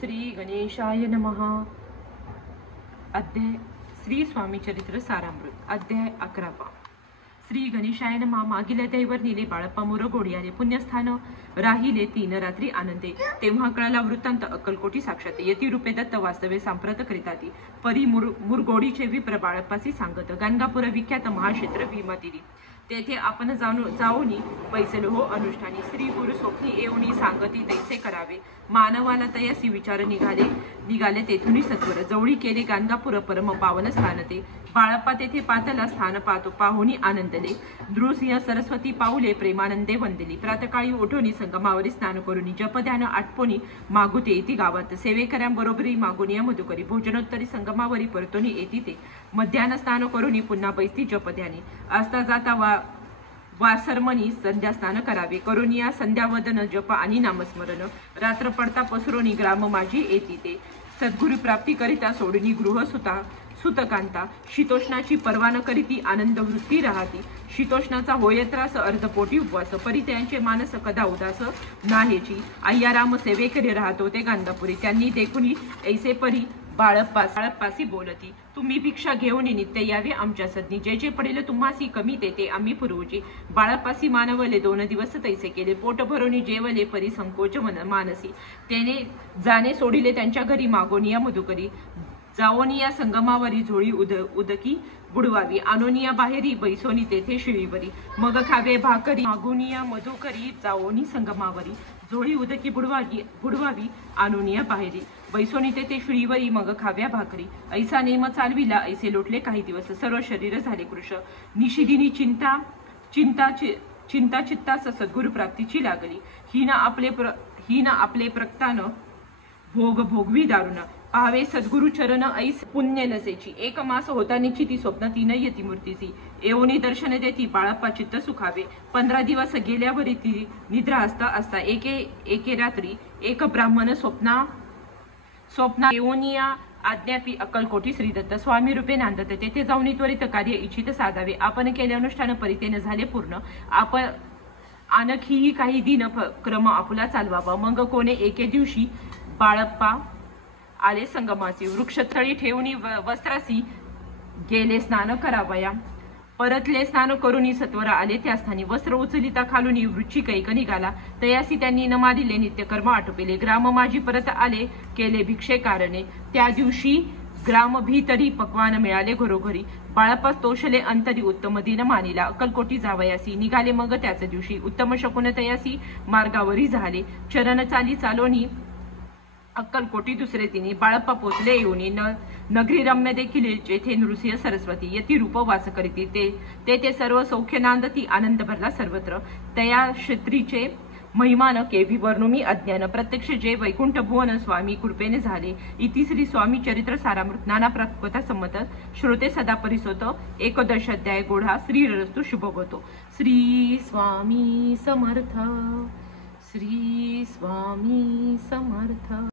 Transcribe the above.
श्री गणेशाय नमः। अध्याय श्री स्वामी चरित्र सारामृत अध्याय 11। श्री गणेशाय नमः। मागील अध्यायावर नेले बाळप्पा मुरगोडी आले पुण्यस्थान राहिले 3 रात्री आनंदे। तेव्हा कळला वृत्तांत अक्कलकोटी साक्षात येती रूपे दत्त वास्तवे सांप्रत करिताती परी मुरगोडीचे विप्र बाळप्पासी सांगत गाणगापूर विख्यात महाक्षेत्र भीमातिरी तेथे आपण जाऊनी पैसलो हो अनुष्ठानी श्री गुरु स्वप्नी येऊनी सांगती तैसे करावे मानवाला तयासी विचार निघाले तेथुनी सत्वर जवळी केले गाणगापूर परम पावन स्थान ते बाळप्पा तेथे पातला स्थान पाहुनी आनंदले नृसिंह सरस्वती पाऊले प्रेमानंदे वंदिली प्रातकाळी उठोनी संगमावरी स्नान करूनी जपध्यान आटपोनी मागुते येती गावात सेवेकऱ्यांबरोबरी मागुनिया मधुकरी भोजनोत्तरी संगमावरी परतोनी येती ते मध्यान स्नान करूनी पुन्हा बैसती जपध्यानी असता जाता वासरमणी संध्या स्नान करावे करुनिया संध्यावदन जप आणि नामस्मरण रात्र पडता पसरोनी ग्राम माझी येती ते सद्गुरु प्राप्ती करिता सोडणी गृह सुतकांता शीतोष्णाची पर्वा न करीती आनंद वृत्ती राहती शीतोष्णाचा होय त्रास अर्धपोटी उपवास परित्यांचे मानस कदा उदास नाहेची अय्याराम सेवेकरी राहतो ते गाणगापुरी त्यांनी देखुनी ऐसे परी बाळप्पासी बोलती तुम्ही भिक्षा घेऊन नित्य यावे आमच्या सदनी जे जे पडेल तुम्हासी कमी तेते आम्ही पुरवची बाळप्पासी मानवले 2 दिवस तैसे केले पोट भरोनी जेवले परी संकोच मानसी त्याने जाणे सोडिले त्यांच्या घरी मागोनिया मधुकरी जाओनिया संगमावरी झोळी उदकी बुडवावी आनोनिया बाहेरी बैसोनी तेथे शिळीवरी मग खावे भाकरी मागोनिया मधुकरी जाओनी संगमावरी झोळी उदकी बुडवावी आनोनिया बाहेरी बैसोनी तेथे शिळीवरी मग खाव्या भाकरी ऐसा नेम चालविला ऐसे लोटले काही दिवस सर्व शरीर झाले कृश निशिदिनी चिंता चित्तास सद्गुरु प्राप्तीची लागली हीन आपले प्रक्तान भोगवी दारुण पाहावे सद्गुरु चरण ऐस पुण्य नसेची 1 मास होता निश्चिती स्वप्न तीन येती मूर्तीसी येऊनी दर्शन देती बाळप्पा चित्त सुखावे 15 दिवस गेल्यावरी ती निद्रा असता एके रात्री एक ब्राह्मण स्वप्ना येऊनिया आज्ञापी अक्कलकोटी श्रीदत्त स्वामी रूपे नांदत तेथे जाऊन त्वरित कार्य इच्छित साधावे आपण केले अनुष्ठान परितेने झाले पूर्ण आपण आणखीही काही दिन क्रम आपुला चालवावा मग कोणे एके दिवशी बाळप्पा आले संगमासी वृक्षस्थळी ठेवणी वस्त्रासी गेले स्नान करावया परतले स्नान करूनी सत्वरा आले त्या स्थानी वस्त्र उचलिता खालूनी वृश्चिक एक निघाला तयासी त्यांनी न मारिले नित्यकर्म आटोपिले ग्राम माझी परत आले केले भिक्षे कारणे त्या दिवशी ग्राम भीतरी पक्वान मिळाले घरोघरी बाळप्पा तोषले अंतरी उत्तम दिन मानिला अक्कलकोटी जावयासी निघाले मग त्याच दिवशी उत्तम शकुन तयासी मार्गावरी झाले चरण चालोनी अक्कलकोटी दुसरे दिनी बाळप्पा पोचले येऊनी नगरी रम्य देखील जेथे नृसिंह सरस्वती यती रूप वास करीती ते सर्व सौख्य नांदती आनंद भरला सर्वत्र तया क्षेत्रीचे महिमान केव्ही वर्णुमी अज्ञान प्रत्यक्ष जे वैकुंठ भुवन स्वामी कृपेने झाले इति श्री स्वामी चरित्र सारामृत नाना कथा संमत श्रोते सदा परिसोत 11 अध्याय गोढा श्रीरस्तु शुभवतो श्री स्वामी समर्थ श्री स्वामी समर्थ।